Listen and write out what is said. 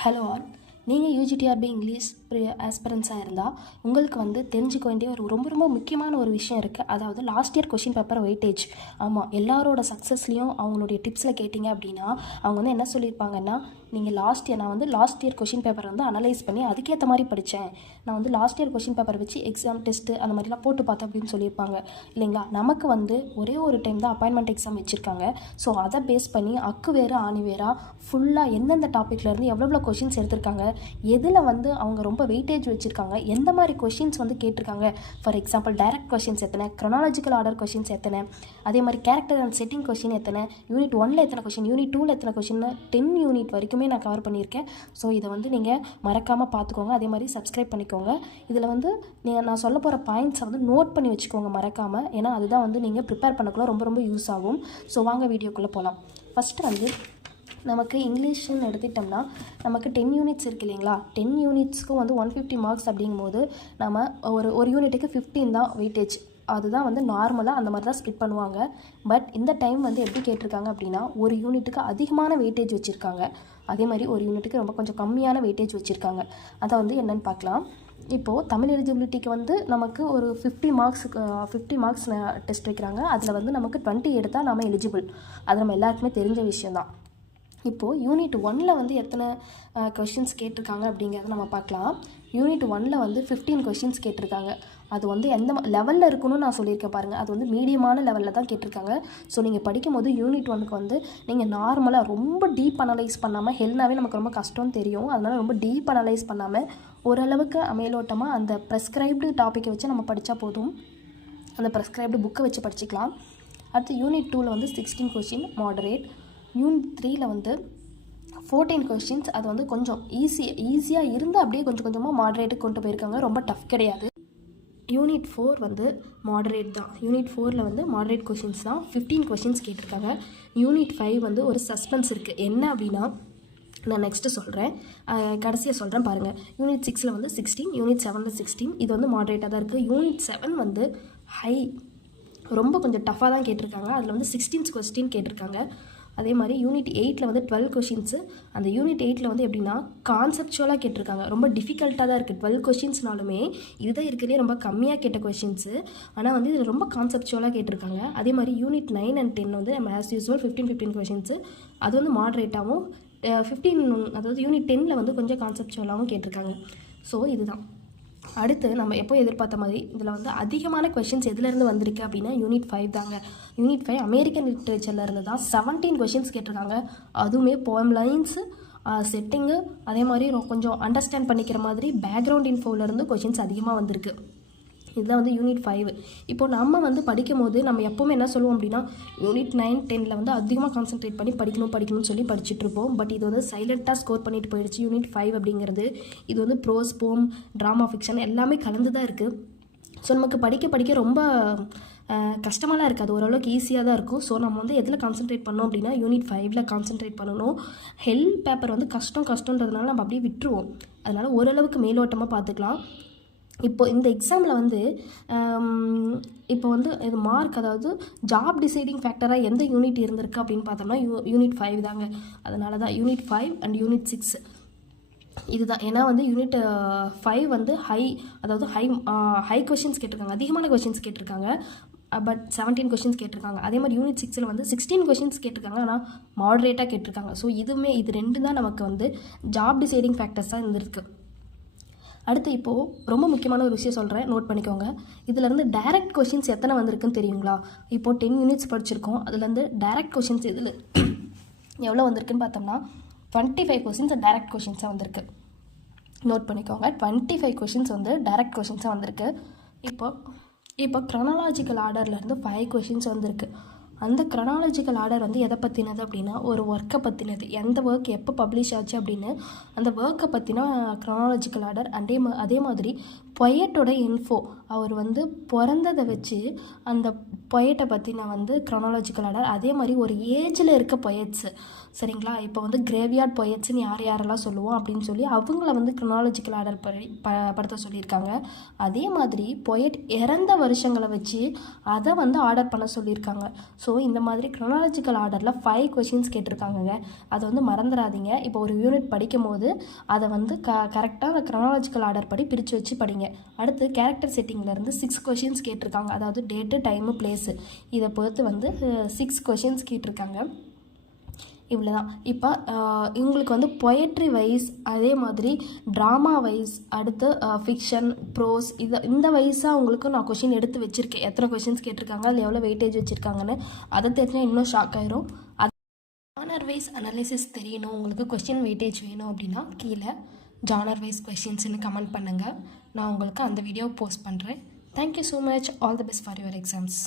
Hello all, நீங்கள் UGTRB English ஆஸ்பிரன்ஸாக இருந்தால் உங்களுக்கு வந்து தெரிஞ்சுக்க வேண்டிய ரொம்ப ரொம்ப முக்கியமான ஒரு விஷயம் இருக்குது. அதாவது last year question paper weightage. ஆமாம், எல்லாரோட சக்ஸஸ்லேயும் அவங்களுடைய டிப்ஸில் கேட்டிங்க அப்படின்னா அவங்க வந்து என்ன சொல்லியிருப்பாங்கன்னா, நீங்கள் நான் வந்து லாஸ்ட் இயர் கொஷின் பேப்பர் வந்து அனலைஸ் பண்ணி அதுக்கேற்ற மாதிரி படித்தேன். நான் வந்து லாஸ்ட் இயர் கொஷின் பேப்பர் வச்சு எக்ஸாம் டெஸ்ட்டு அந்த மாதிரிலாம் போட்டு பார்த்தேன் அப்படின்னு சொல்லியிருப்பாங்க இல்லைங்களா. நமக்கு வந்து ஒரே ஒரு டைம் தான் அப்பாயின்மெண்ட் எக்ஸாம் வச்சுருக்காங்க. ஸோ அதை பேஸ் பண்ணி அக்கு வேறு ஆணி வேறா ஃபுல்லாக எந்தெந்த டாப்பிக்லேருந்து எவ்வளோ கொஷின்ஸ் எடுத்திருக்காங்க, எதில் வந்து அவங்க ரொம்ப வெயிட்டேஜ் வச்சுருக்காங்க, எந்த மாதிரி கொஷின்ஸ் வந்து கேட்டிருக்காங்க. ஃபார் எக்ஸாம்பிள் டைரக்ட் கொஷின்ஸ் எத்தனை, க்ரொனாலஜிக்கல் ஆர்டர் கொஷின்ஸ் எத்தனை, அதே மாதிரி கேரக்டர் அண்ட் செட்டிங் கொஷின் எத்தனை, யூனிட் 1ல் எத்தனை கொஷின், யூனிட் 2ல் எத்தனை கொஷின், 10 யூனிட் வரைக்குமே நான் கவர் பண்ணியிருக்கேன். ஸோ இதை வந்து நீங்கள் மறக்காமல் பார்த்துக்கோங்க. அதே மாதிரி சப்ஸ்கிரைப் பண்ணிக்கோங்க. இதில் வந்து நான் சொல்ல போகிற பாயிண்ட்ஸை வந்து நோட் பண்ணி வச்சுக்கோங்க மறக்காமல். ஏன்னா அதுதான் வந்து நீங்கள் ப்ரிப்பேர் பண்ணக்குள்ள ரொம்ப ரொம்ப யூஸ் ஆகும். ஸோ வாங்க வீடியோக்குள்ளே போகலாம். ஃபஸ்ட்டு வந்து நமக்கு இங்கிலீஷ்னு எடுத்துட்டோம்னா நமக்கு 10 யூனிட்ஸ் இருக்குது இல்லைங்களா. 10 யூனிட்ஸ்க்கும் வந்து 150 மார்க்ஸ் அப்படிங்கும்போது நம்ம ஒரு யூனிட்டுக்கு 15 தான் வெயிட்டேஜ். அதுதான் வந்து நார்மலாக அந்த மாதிரி தான் ஸ்ப்ளிட் பண்ணுவாங்க. பட் இந்த டைம் வந்து எப்படி கேட்டிருக்காங்க அப்படின்னா, ஒரு யூனிட்டுக்கு அதிகமான வெயிட்டேஜ் வச்சுருக்காங்க, அதே மாதிரி ஒரு யூனிட்டுக்கு ரொம்ப கொஞ்சம் கம்மியான வெயிட்டேஜ் வச்சுருக்காங்க. அதை வந்து என்னென்னு பார்க்கலாம். இப்போது தமிழ் எலிஜிபிலிட்டிக்கு வந்து நமக்கு ஒரு 50 மார்க்ஸ் டெஸ்ட் வைக்கிறாங்க. அதில் வந்து நமக்கு 20 எடுத்தால் நம்ம எலிஜிபிள். அது நம்ம எல்லாருக்குமே தெரிஞ்ச விஷயந்தான். இப்போது யூனிட் 1ல் வந்து எத்தனை கொஷின்ஸ் கேட்டிருக்காங்க அப்படிங்கிறத நம்ம பார்க்கலாம். யூனிட் 1ல் வந்து 15 கொஷின்ஸ் கேட்டிருக்காங்க. அது வந்து எந்த லெவலில் இருக்கணும்னு நான் சொல்லியிருக்கேன் பாருங்கள். அது வந்து மீடியமான லெவலில் தான் கேட்டிருக்காங்க. ஸோ நீங்கள் படிக்கும்போது யூனிட் 1க்கு வந்து நீங்கள் நார்மலாக ரொம்ப டீப் அனலைஸ் பண்ணாமல், ஹெல்னாவே நமக்கு ரொம்ப கஷ்டம்னு தெரியும், அதனால் ரொம்ப டீப் அனலைஸ் பண்ணாமல் ஓரளவுக்கு மேலோட்டமாக அந்த ப்ரெஸ்கிரைப்டு டாப்பிக்கை வச்சு நம்ம படித்தா போதும். அந்த ப்ரெஸ்கிரைப்டு புக்கை வச்சு படிச்சுக்கலாம். அடுத்து யூனிட் 2ல் வந்து 16 கொஷின் மாடரேட். யூனிட் 3ல் வந்து 14 கொஷின்ஸ். அது வந்து கொஞ்சம் ஈஸியாக இருந்து அப்படியே கொஞ்சம் கொஞ்சமாக மாடரேட்டுக்கு கொண்டு போயிருக்காங்க. ரொம்ப டஃப் கிடையாது. யூனிட் 4 வந்து மாடரேட் தான். யூனிட் 4ல் வந்து மாடரேட் கொஷின்ஸ் தான். 15 கொஷின்ஸ் கேட்டிருக்காங்க. யூனிட் 5 வந்து ஒரு சஸ்பென்ஸ் இருக்குது. என்ன அப்படின்னா நான் நெக்ஸ்ட்டு சொல்கிறேன், கடைசியாக சொல்கிறேன் பாருங்கள். யூனிட் 6ல் வந்து 16, யூனிட் 7ல் 16. இது வந்து மாடரேட்டாக தான் இருக்குது. யூனிட் 7 வந்து ரொம்ப கொஞ்சம் டஃப்பாக தான் கேட்டிருக்காங்க. அதில் வந்து 16 கொஸ்டின் கேட்டிருக்காங்க. அதே மாதிரி யூனிட் 8ல் வந்து 12 கொஷின்ஸு. அந்த யூனிட் 8ல் வந்து எப்படின்னா கான்செப்சுவலாக கேட்டிருக்காங்க. ரொம்ப டிஃபிகல்ட்டாக தான் இருக்குது. 12 கொஷின்ஸ்னாலுமே இதுதான் இருக்கிறதே ரொம்ப கம்மியாக கேட்ட கொஷின்ஸு. ஆனால் வந்து இதில் ரொம்ப கான்செப்சுவலாக கேட்டிருக்காங்க. அதே மாதிரி யூனிட் 9 and 10 வந்து நம்ம ஆஸ் யூஸ்வல் 15 கொஷின்ஸு. அது வந்து மாடரேட்டாகவும் 15 அதாவது யூனிட் 10ல் வந்து கொஞ்சம் கான்செப்சுவலாகவும் கேட்டிருக்காங்க. ஸோ இதுதான். அடுத்து நம்ம எப்போ எதிர்பார்த்த மாதிரி இதில் வந்து அதிகமான கொஷின்ஸ் எதுலேருந்து வந்திருக்கு அப்படின்னா யூனிட் 5 தாங்க. யூனிட் 5 அமெரிக்கன் லிட்ரேச்சர்லேருந்து தான் 17 கொஷின்ஸ் கேட்டிருக்காங்க. அதுவுமே போயம் லைன்ஸு, செட்டிங்கு, அதே மாதிரி கொஞ்சம் அண்டர்ஸ்டாண்ட் பண்ணிக்கிற மாதிரி பேக்ரவுண்ட் இன்ஃபோவிலேருந்து கொஷின்ஸ் அதிகமாக வந்திருக்கு. இதுதான் வந்து யூனிட் 5. இப்போது நம்ம வந்து படிக்கும் போது நம்ம எப்போவுமே என்ன சொல்லுவோம் அப்படின்னா, யூனிட் 9, 10ல் வந்து அதிகமாக கான்சென்ட்ரேட் பண்ணி படிக்கணும்னு சொல்லி படிச்சுட்ருப்போம். பட் இது வந்து சைலண்ட்டாக ஸ்கோர் பண்ணிட்டு போயிடுச்சு. யூனிட் 5 அப்படிங்கிறது இது வந்து ப்ரோஸ், போம், ட்ராமா, ஃபிக்ஷன் எல்லாமே கலந்து தான் இருக்குது. ஸோ நமக்கு படிக்க ரொம்ப கஷ்டமாலாம் இருக்காது, ஓரளவுக்கு ஈஸியாக தான் இருக்கும். ஸோ நம்ம வந்து எதில் கான்சென்ட்ரேட் பண்ணோம் அப்படின்னா யூனிட் 5ல் கான்சென்ட்ரேட் பண்ணணும். பேப்பர் வந்து கஷ்டன்றதுனால நம்ம அப்படியே விட்டுருவோம். அதனால் ஓரளவுக்கு மேலோட்டமாக பார்த்துக்கலாம். இப்போ இந்த எக்ஸாமில் வந்து இப்போ வந்து இது மார்க், அதாவது ஜாப் டிசைடிங் ஃபேக்டராக எந்த யூனிட் இருந்திருக்கு அப்படின்னு பார்த்தோம்னா யூனிட் 5 தாங்க. அதனால தான் யூனிட் 5 அண்ட் யூனிட் 6 இதுதான். ஏன்னா வந்து யூனிட் 5 வந்து ஹை கொஷின்ஸ் கேட்டிருக்காங்க, அதிகமான கொஷின்ஸ் கேட்டிருக்காங்க. பட் 17 கொஷின்ஸ் கேட்டிருக்காங்க. அதே மாதிரி யூனிட் 6ல் வந்து 16 கொஷின்ஸ் கேட்டிருக்காங்க, ஆனால் மாடரேட்டாக கேட்டிருக்காங்க. ஸோ இது ரெண்டு தான் நமக்கு வந்து ஜாப் டிசைடிங் ஃபேக்டர்ஸாக இருந்திருக்கு. அடுத்து இப்போது ரொம்ப முக்கியமான ஒரு விஷயம் சொல்கிறேன், நோட் பண்ணிக்கோங்க. இதிலேருந்து டைரக்ட் கொஷின்ஸ் எத்தனை வந்திருக்குன்னு தெரியுங்களா? இப்போது 10 யூனிட்ஸ் படிச்சிருக்கோம். அதுலேருந்து டைரக்ட் கொஷின்ஸ் இதில் எவ்வளோ வந்திருக்குன்னு பார்த்தோம்னா 25 கொஷின்ஸ் டைரக்ட் கொஷின்ஸாக வந்திருக்கு. நோட் பண்ணிக்கோங்க, 25 கொஷின்ஸ் வந்து டைரக்ட் கொஷின்ஸாக வந்திருக்கு. இப்போ க்ரொனாலஜிக்கல் ஆர்டர்லேருந்து 5 கொஷின்ஸ் வந்திருக்கு. அந்த க்ரொனாலஜிக்கல் ஆர்டர் வந்து எதை பற்றினது அப்படின்னா ஒரு ஒர்க்கை பற்றினது. எந்த ஒர்க் எப்போ பப்ளிஷ் ஆச்சு அப்படின்னு அந்த ஒர்க்கை பற்றின க்ரொனாலஜிக்கல் ஆர்டர். அதே மாதிரி பொயட்டோட இன்ஃபோ அவர் வந்து பிறந்ததை வச்சு அந்த பொயட்டை பற்றி நான் வந்து க்ரோனாலஜிக்கல் ஆர்டர், அதே மாதிரி ஒரு ஏஜில் இருக்க பொயட்ஸு சரிங்களா. இப்போ வந்து கிரேவியார்ட் பொயட்ஸ்ன்னு யாரெல்லாம் சொல்லுவோம் அப்படின்னு சொல்லி அவங்கள வந்து க்ரோனாலஜிக்கல் ஆர்டர் படுத்த சொல்லியிருக்காங்க. அதே மாதிரி பொயட் இறந்த வருஷங்களை வச்சு அதை வந்து ஆர்டர் பண்ண சொல்லியிருக்காங்க. ஸோ இந்த மாதிரி க்ரோனாலஜிக்கல் ஆர்டரில் 5 கொஷின்ஸ் கேட்டிருக்காங்கங்க. அதை வந்து மறந்துடாதீங்க. இப்போ ஒரு யூனிட் படிக்கும் போது அதை வந்து கரெக்டாக க்ரோனாலஜிக்கல் ஆர்டர் படி பிரித்து வச்சு படிங்க. அடுத்து கேரக்டர் செட்டிங்லேருந்து 6 கொஷின்ஸ் கேட்டிருக்காங்க. அதாவது டேட்டு, டைமு, பிளேஸு இதை பொறுத்து வந்து 6 கொஷின்ஸ் கேட்டிருக்காங்க. இவ்வளோ தான். இப்போ இவங்களுக்கு வந்து பொயட்ரி வைஸ், அதே மாதிரி ட்ராமா வைஸ், அடுத்து ஃபிக்ஷன், ப்ரோஸ், இந்த வைஸாக உங்களுக்கு நான் கொஷின் எடுத்து வச்சுருக்கேன். எத்தனை கொஷின்ஸ் கேட்டிருக்காங்க, அதில் எவ்வளோ வெயிட்டேஜ் வச்சுருக்காங்கன்னு அதை தெரிஞ்சால் இன்னும் ஷாக் ஆயிரும். ஜானர் வைஸ் அனாலிசிஸ் தெரியணும், உங்களுக்கு கொஸ்டின் வெயிட்டேஜ் வேணும் அப்படின்னா கீழே ஜானர் வைஸ் கொஷின்ஸ்னு கமெண்ட் பண்ணுங்கள். நான் உங்களுக்கு அந்த வீடியோ போஸ்ட் பண்ணுறேன். Thank you so much. All the best for your exams.